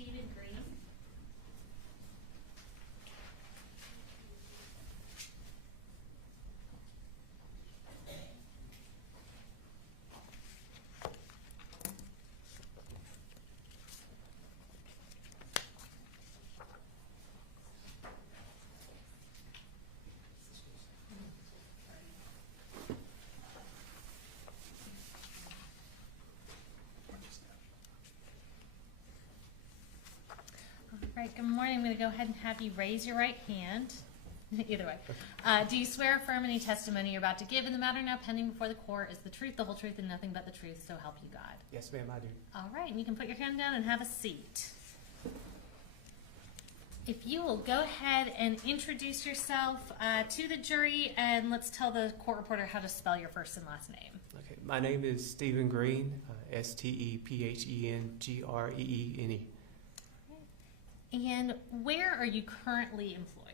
Stephen Greene. All right, good morning. I'm going to go ahead and have you raise your right hand. Either way. Do you swear or affirm any testimony you're about to give in the matter now pending before the court is the truth, the whole truth, and nothing but the truth, so help you God? Yes, ma'am, I do. All right, and you can put your hand down and have a seat. If you will go ahead and introduce yourself to the jury, and let's tell the court reporter how to spell your first and last name. Okay, my name is Stephen Greene, S-T-E-P-H-E-N-G-R-E-E-N-E. And where are you currently employed?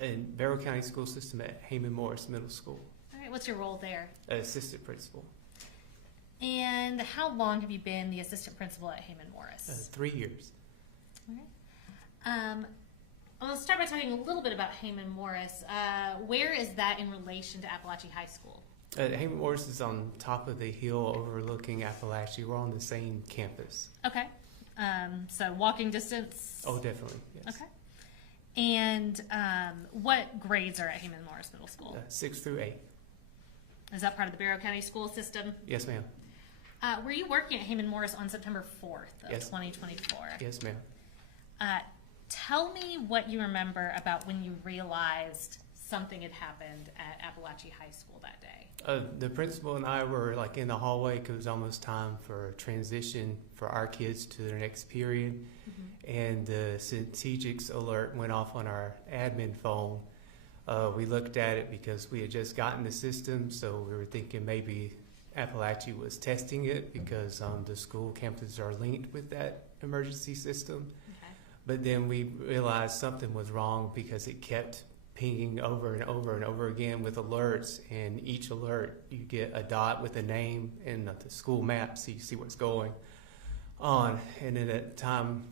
In Barrow County School System at Heyman Morris Middle School. All right, what's your role there? Assistant principal. And how long have you been the assistant principal at Heyman Morris? 3 years. All right. I'll start by talking a little bit about Heyman Morris. Where is that in relation to Apalachee High School? Heyman Morris is on top of the hill overlooking Apalachee. We're on the same campus. Okay. So walking distance? Oh, definitely, yes. Okay. And what grades are at Heyman Morris Middle School? 6 through 8. Is that part of the Barrow County school system? Yes, ma'am. Were you working at Heyman Morris on September 4th of Yes. 2024? Yes, ma'am. Tell me what you remember about when you realized something had happened at Apalachee High School that day. The principal and I were like in the hallway because it was almost time for transition for our kids to their next period. Mm-hmm. And the strategics alert went off on our admin phone. We looked at it because we had just gotten the system, so we were thinking maybe Apalachee was testing it because the school campuses are linked with that emergency system. Okay. But then we realized something was wrong because it kept pinging over and over and over again with alerts, and each alert you get a dot with a name and the school map so you see what's going on. And then at the time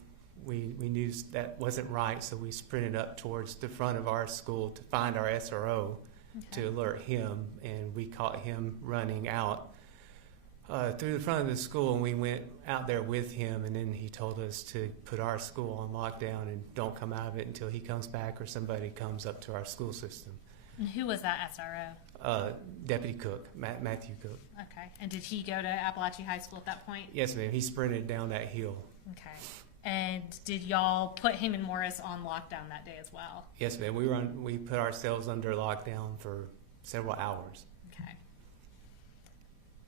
we knew that wasn't right, so we sprinted up towards the front of our school to find our SRO. Okay. To alert him, and we caught him running out through the front of the school, and we went out there with him, and then he told us to put our school on lockdown and don't come out of it until he comes back or somebody comes up to our school system. And who was that SRO? Deputy Cook, Matthew Cook. Okay. And did he go to Apalachee High School at that point? Yes, ma'am. He sprinted down that hill. Okay. And did y'all put Heyman Morris on lockdown that day as well? Yes, ma'am. We put ourselves under lockdown for several hours. Okay.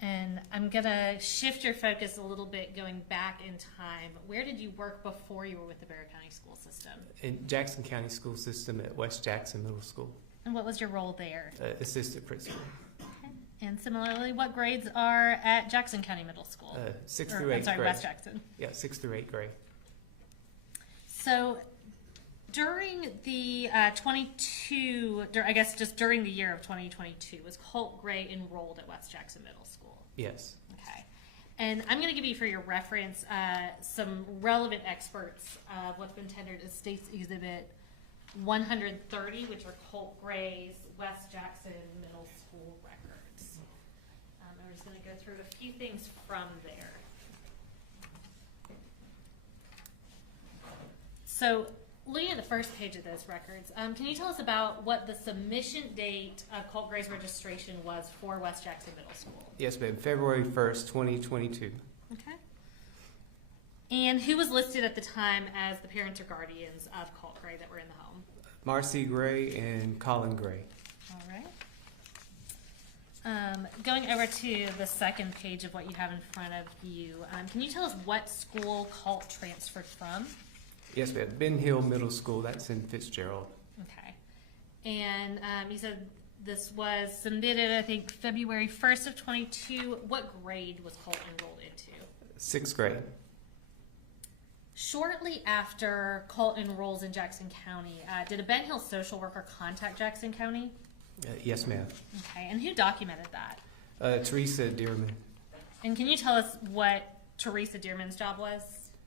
And I'm going to shift your focus a little bit going back in time. Where did you work before you were with the Barrow County school system? In Jackson County School System at West Jackson Middle School. And what was your role there? Assistant principal. Okay. And similarly, what grades are at Jackson County Middle School? 6 through 8 grade. West Jackson. Yeah, 6 through 8 grade. So during the during the year of 2022, was Colt Gray enrolled at West Jackson Middle School? Yes. Okay. And I'm going to give you, for your reference, some relevant experts of what's been tendered as State's Exhibit 130, which are Colt Gray's West Jackson Middle School records. I'm just going to go through a few things from there. So, looking at the first page of those records, can you tell us about what the submission date of Colt Gray's registration was for West Jackson Middle School? Yes, ma'am. February 1st, 2022. Okay. And who was listed at the time as the parents or guardians of Colt Gray that were in the home? Marcy Gray and Colin Gray. All right. Going over to the second page of what you have in front of you, can you tell us what school Colt transferred from? Yes, ma'am. Ben Hill Middle School. That's in Fitzgerald. Okay. And you said this was submitted, I think, February 1st of 22. What grade was Colt enrolled into? 6th grade. Shortly after Colt enrolls in Jackson County, did a Ben Hill social worker contact Jackson County? Yes, ma'am. Okay. And who documented that? Teresa Dearman. And can you tell us what Teresa Dearman's job was?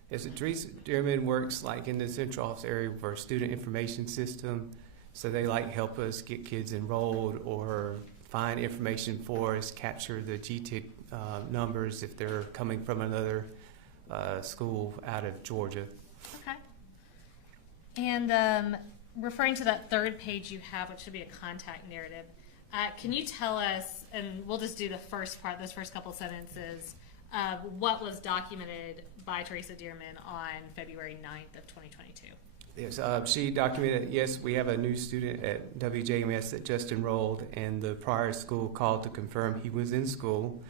Yes, Teresa Dearman works like in the central office area for a student information system. So they like help us get kids enrolled or find information for us, capture the GTIC numbers if they're coming from another school out of Georgia. Okay. And referring to that third page you have, which should be a contact narrative, can you tell us, and we'll just do the first part, those first couple sentences, what was documented by Teresa Dearman on February 9th of 2022? Yes, she documented, yes, we have a new student at WJMS that just enrolled, and the prior school called to confirm he was in school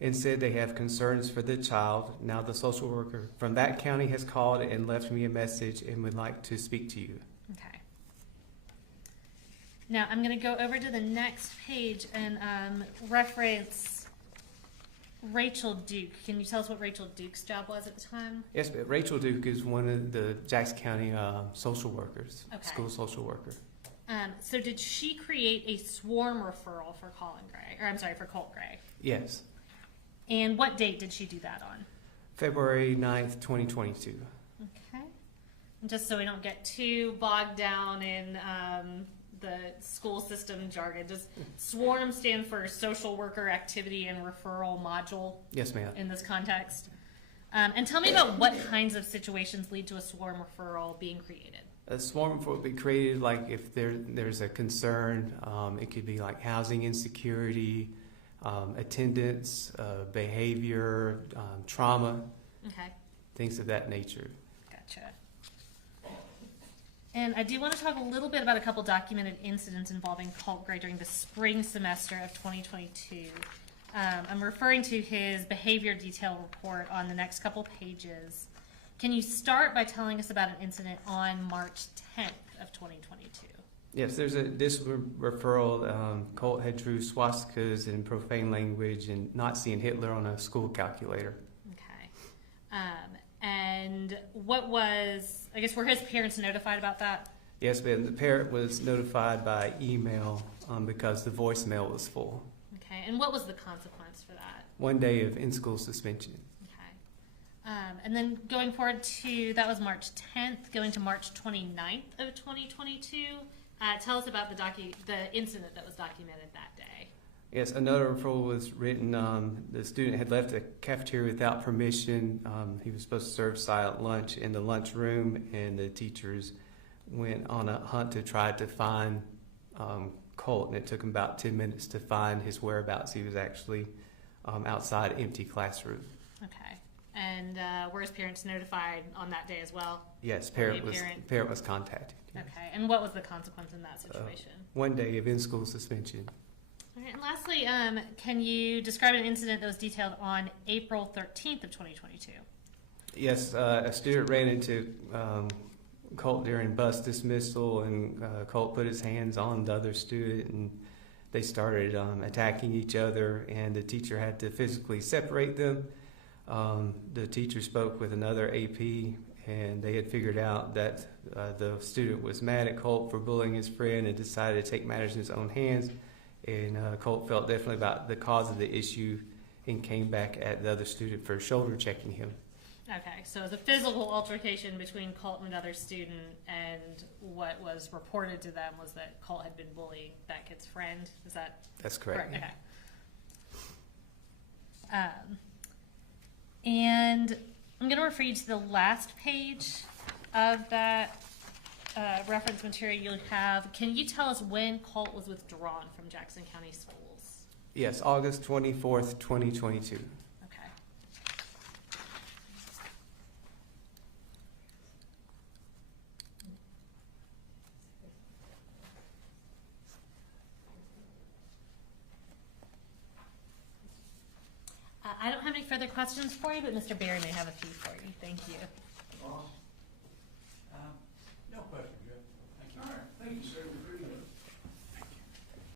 and said they have concerns for the child. Now the social worker from that county has called and left me a message and would like to speak to you. Okay. Now I'm going to go over to the next page and reference Rachel Duke. Can you tell us what Rachel Duke's job was at the time? Yes, but Rachel Duke is one of the Jackson County social workers, Okay. school social worker. So did she create a swarm referral for Colin Gray, or I'm sorry, for Colt Gray? Yes, And what date did she do that on? February 9th, 2022. Okay. And just so we don't get too bogged down in the school system jargon, does SWARM stand for Social Worker Activity and Referral Module Yes, ma'am. in this context? And tell me about what kinds of situations lead to a SWARM referral being created. A swarm will be created like if there's a concern. It could be like housing insecurity, attendance, behavior, trauma, Okay, things of that nature. gotcha. And I do want to talk a little bit about a couple documented incidents involving Colt Gray during the spring semester of 2022. I'm referring to his behavior detail report on the next couple pages. Can you start by telling us about an incident on March 10th of 2022? Yes, there's a discipline referral. Colt had drew swastikas in profane language and Nazi and Hitler on a school calculator. Okay. And what was, I guess, were his parents notified about that? Yes, but the parent was notified by email because the voicemail was full. Okay. And what was the consequence for that? 1 day of in-school suspension. Okay. And then going forward to, that was March 10th, going to March 29th of 2022. Tell us about the incident that was documented that day. Yes, another referral was written. The student had left the cafeteria without permission. He was supposed to serve silent lunch in the lunchroom, and the teachers went on a hunt to try to find Colt, and it took him about 10 minutes to find his whereabouts. He was actually outside an empty classroom. Okay. And were his parents notified on that day as well? Yes, parent was contacted. Yes. Okay. And what was the consequence in that situation? 1 day of in-school suspension. All right, and lastly, can you describe an incident that was detailed on April 13th of 2022? Yes, a student ran into Colt during bus dismissal, and Colt put his hands on the other student, and they started attacking each other, and the teacher had to physically separate them. The teacher spoke with another AP, and they had figured out that the student was mad at Colt for bullying his friend and decided to take matters in his own hands. And Colt felt definitely about the cause of the issue and came back at the other student for shoulder checking him. Okay, so it was a physical altercation between Colt and another student, and what was reported to them was that Colt had been bullying that kid's friend. Is that That's correct. Okay. And I'm going to refer you to the last page of that reference material you'll have. Can you tell us when Colt was withdrawn from Jackson County Schools? Yes, August 24th, 2022. Okay. I don't have any further questions for you, but Mr. Barry may have a few for you. Thank you. No question, Jeff. Thank you. All right, thank you, sir.